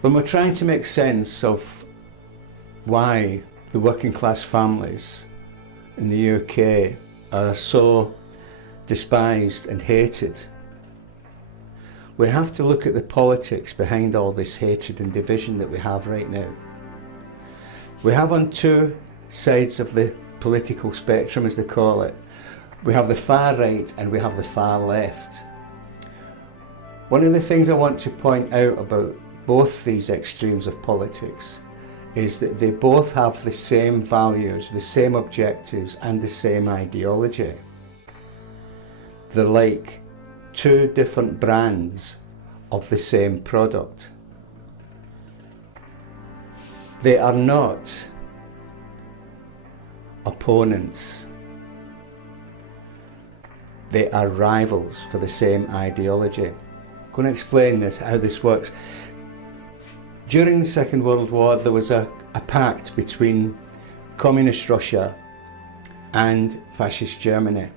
When we're trying to make sense of why the working class families in the UK are so despised and hated, we have to look at the politics behind all this hatred and division that we have right now. We have on two sides of the political spectrum, as they call it, we have the far right and we have the far left. One of the things I want to point out about both these extremes of politics is that they both have the same values, the same objectives and the same ideology. They're like two different brands of the same product. They are not opponents. They are rivals for the same ideology. I'm going to explain this, how this works. During the Second World War, there was a pact between Communist Russia and Fascist Germany.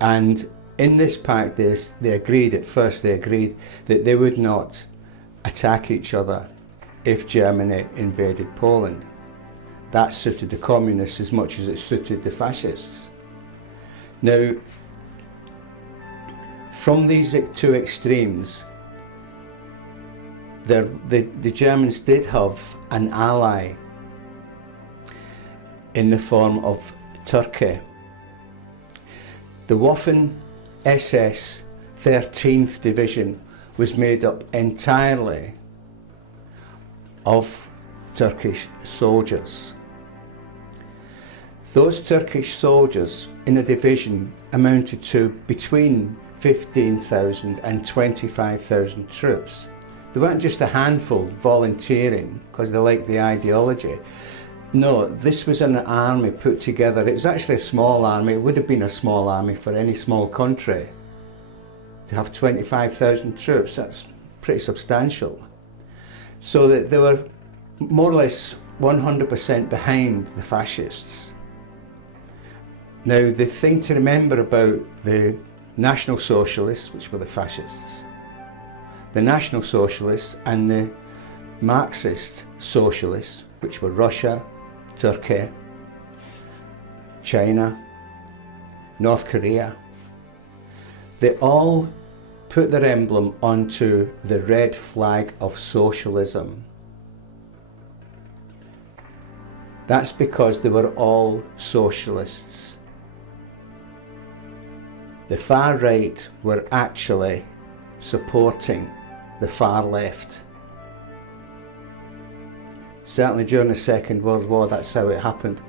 And in this pact, they agreed that they would not attack each other if Germany invaded Poland. That suited the communists as much as it suited the fascists. Now, from these two extremes, the Germans did have an ally in the form of Turkey. The Waffen SS 13th Division was made up entirely of Turkish soldiers. Those Turkish soldiers in a division amounted to between 15,000 and 25,000 troops. They weren't just a handful volunteering because they liked the ideology. No, this was an army put together. It was actually a small army. It would have been a small army for any small country. To have 25,000 troops, that's pretty substantial. So that they were more or less 100% behind the fascists. Now, the thing to remember about the National Socialists, which were the fascists, the National Socialists and the Marxist Socialists, which were Russia, Turkey, China, North Korea, they all put their emblem onto the red flag of socialism. That's because they were all socialists. The far right were actually supporting the far left. Certainly during the Second World War, that's how it happened.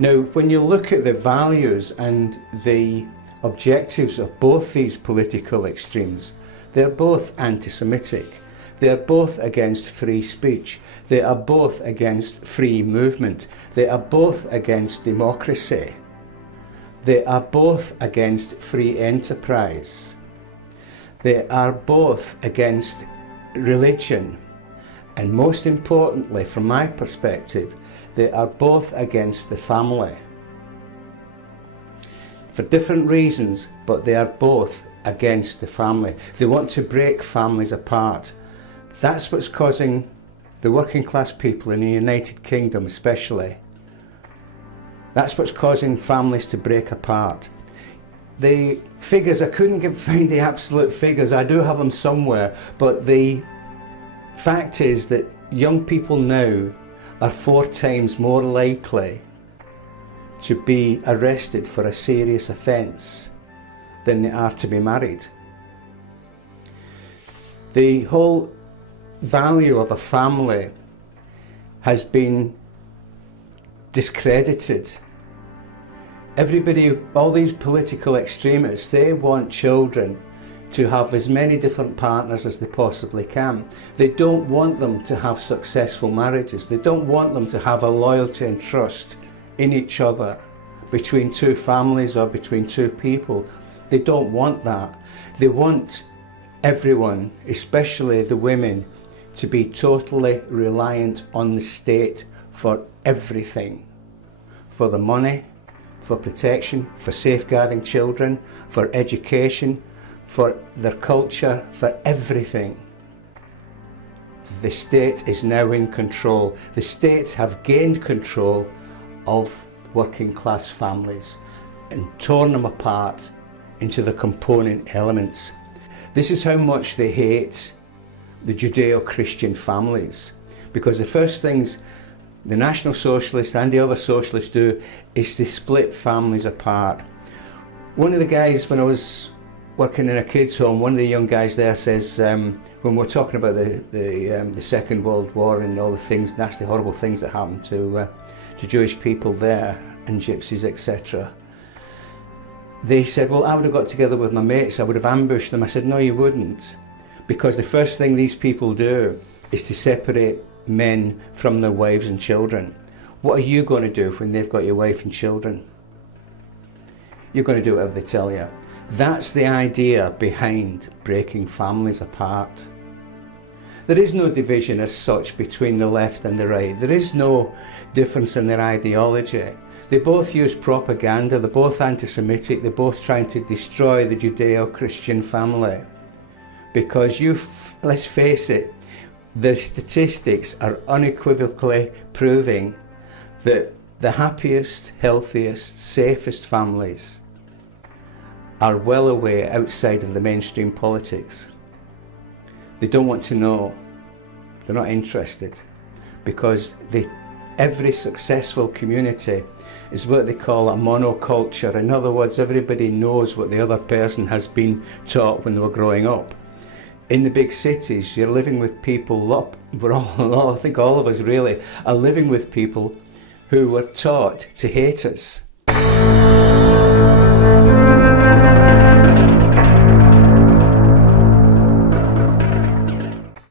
Now, when you look at the values and the objectives of both these political extremes, they're both anti-Semitic. They're both against free speech. They are both against free movement. They are both against democracy. They are both against free enterprise. They are both against religion. And most importantly, from my perspective, they are both against the family. For different reasons, but they are both against the family. They want to break families apart. That's what's causing the working class people in the United Kingdom especially. That's what's causing families to break apart. The figures, I couldn't find the absolute figures, I do have them somewhere, but the fact is that young people now are 4 times more likely to be arrested for a serious offence than they are to be married. The whole value of a family has been discredited. Everybody, all these political extremists, they want children to have as many different partners as they possibly can. They don't want them to have successful marriages. They don't want them to have a loyalty and trust in each other between 2 families or between 2 people. They don't want that. They want everyone, especially the women, to be totally reliant on the state for everything. For the money, for protection, for safeguarding children, for education, for their culture, for everything. the state is now in control. The states have gained control of working class families and torn them apart into the component elements. This is how much they hate the Judeo-Christian families, because the first things the National Socialists and the other socialists do is they split families apart. One of the guys, when I was working in a kids' home, one of the young guys there says, when we're talking about the Second World War and all the things, nasty, horrible things that happened to Jewish people there and gypsies, etc. They said, well, I would have got together with my mates, I would have ambushed them. I said, no, you wouldn't, because the first thing these people do is to separate men from their wives and children. What are you going to do when they've got your wife and children? You're going to do whatever they tell you. That's the idea behind breaking families apart. There is no division as such between the left and the right. There is no difference in their ideology. They both use propaganda, they're both anti-Semitic, they're both trying to destroy the Judeo-Christian family. Because let's face it, the statistics are unequivocally proving that the happiest, healthiest, safest families are well away outside of the mainstream politics. They don't want to know, they're not interested, because every successful community is what they call a monoculture. In other words, everybody knows what the other person has been taught when they were growing up. In the big cities, you're living with people, I think all of us really are living with people who were taught to hate us.